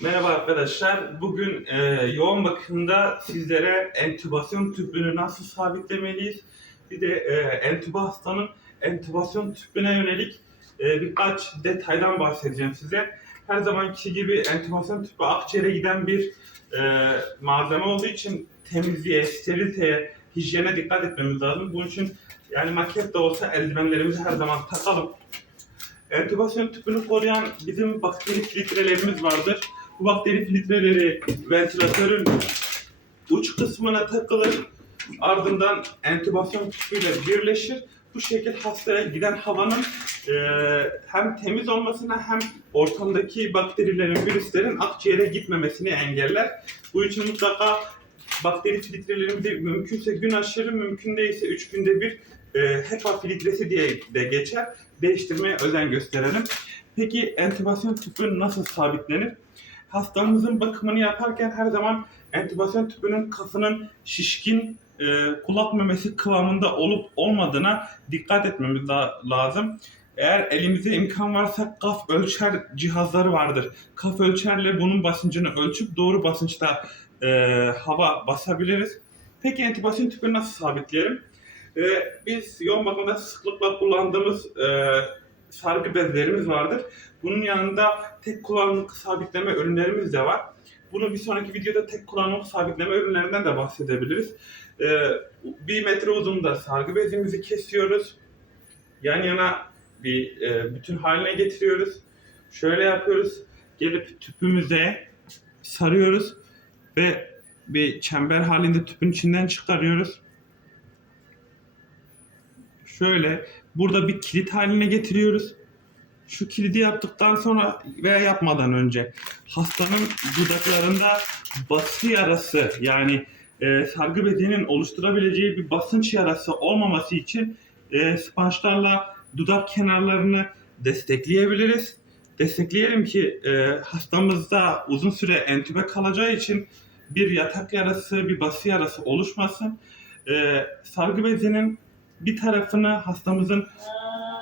Merhaba arkadaşlar. Bugün e, yoğun bakımda sizlere entübasyon tüpünü nasıl sabitlemeliyiz? Bir de e, entübe hastanın entübasyon tüpüne yönelik e, birkaç detaydan bahsedeceğim size. Her zamanki gibi entübasyon tüpü akciğere giden bir e, malzeme olduğu için temizliğe, steriliteye, hijyene dikkat etmemiz lazım. Bunun için yani maket de olsa eldivenlerimizi her zaman takalım. Entübasyon tüpünü koruyan bizim bakteri filtrelerimiz vardır. Bakteri filtreleri ventilatörün uç kısmına takılır. Ardından entübasyon tüpüyle birleşir. Bu şekilde hastaya giden havanın e, hem temiz olmasına hem ortamdaki bakterilerin, virüslerin akciğere gitmemesini engeller. Bu için mutlaka bakteri filtrelerimizi mümkünse gün aşırı, mümkün değilse 3 günde bir e, HEPA filtresi diye de geçer. Değiştirmeye özen gösterelim. Peki entübasyon tüpü nasıl sabitlenir? Hastamızın bakımını yaparken her zaman entübasyon tüpünün kafının şişkin e, kulak memesi kıvamında olup olmadığına dikkat etmemiz la- lazım. Eğer elimizde imkan varsa kaf ölçer cihazları vardır. Kaf ölçerle bunun basıncını ölçüp doğru basınçta e, hava basabiliriz. Peki entübasyon tüpünü nasıl sabitleyelim? E, biz yoğun bakımda sıklıkla kullandığımız e, sargı bezlerimiz vardır. Bunun yanında tek kullanımlık sabitleme ürünlerimiz de var. Bunu bir sonraki videoda tek kullanımlık sabitleme ürünlerinden de bahsedebiliriz. Ee, bir metre uzunluğunda sargı bezimizi kesiyoruz. Yan yana bir e, bütün haline getiriyoruz. Şöyle yapıyoruz. Gelip tüpümüze sarıyoruz ve bir çember halinde tüpün içinden çıkarıyoruz. Şöyle burada bir kilit haline getiriyoruz şu kilidi yaptıktan sonra veya yapmadan önce hastanın dudaklarında bası yarası yani e, sargı bezinin oluşturabileceği bir basınç yarası olmaması için e, sponjlarla dudak kenarlarını destekleyebiliriz. Destekleyelim ki e, hastamızda uzun süre entübe kalacağı için bir yatak yarası, bir bası yarası oluşmasın. E, sargı bezinin bir tarafını hastamızın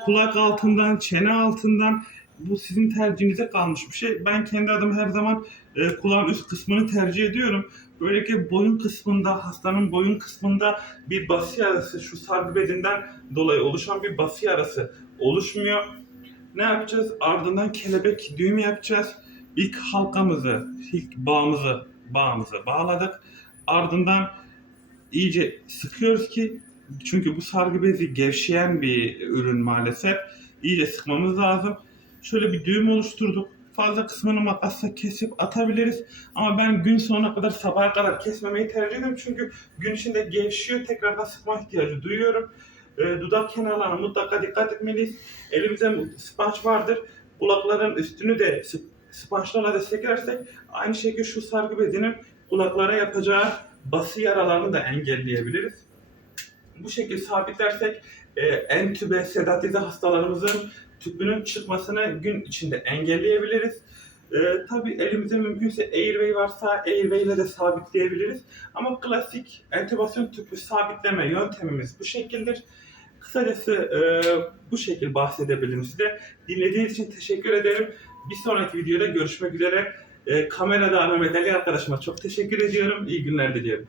kulak altından, çene altından bu sizin tercihinize kalmış bir şey. Ben kendi adıma her zaman e, kulağın üst kısmını tercih ediyorum. Böylelikle boyun kısmında, hastanın boyun kısmında bir bası yarası, şu sargı bezinden dolayı oluşan bir bası yarası oluşmuyor. Ne yapacağız? Ardından kelebek düğüm yapacağız. İlk halkamızı, ilk bağımızı, bağımızı bağladık. Ardından iyice sıkıyoruz ki çünkü bu sargı bezi gevşeyen bir ürün maalesef. İyice sıkmamız lazım. Şöyle bir düğüm oluşturduk. Fazla kısmını makasla kesip atabiliriz. Ama ben gün sonuna kadar sabaha kadar kesmemeyi tercih ediyorum. Çünkü gün içinde gevşiyor. Tekrardan sıkma ihtiyacı duyuyorum. Ee, dudak kenarlarına mutlaka dikkat etmeliyiz. Elimizde sponge vardır. Kulakların üstünü de sp- sponge'larla desteklersek aynı şekilde şu sargı bezinin kulaklara yapacağı bası yaralarını da engelleyebiliriz bu şekilde sabitlersek e, entübe, sedatize hastalarımızın tüpünün çıkmasını gün içinde engelleyebiliriz. E, tabii elimizde mümkünse Airway varsa Airway ile de sabitleyebiliriz. Ama klasik entübasyon tüpü sabitleme yöntemimiz bu şekildir. Kısacası e, bu şekilde bahsedebilirim size. Dinlediğiniz için teşekkür ederim. Bir sonraki videoda görüşmek üzere. E, kamerada Mehmet Ali arkadaşıma çok teşekkür ediyorum. İyi günler diliyorum.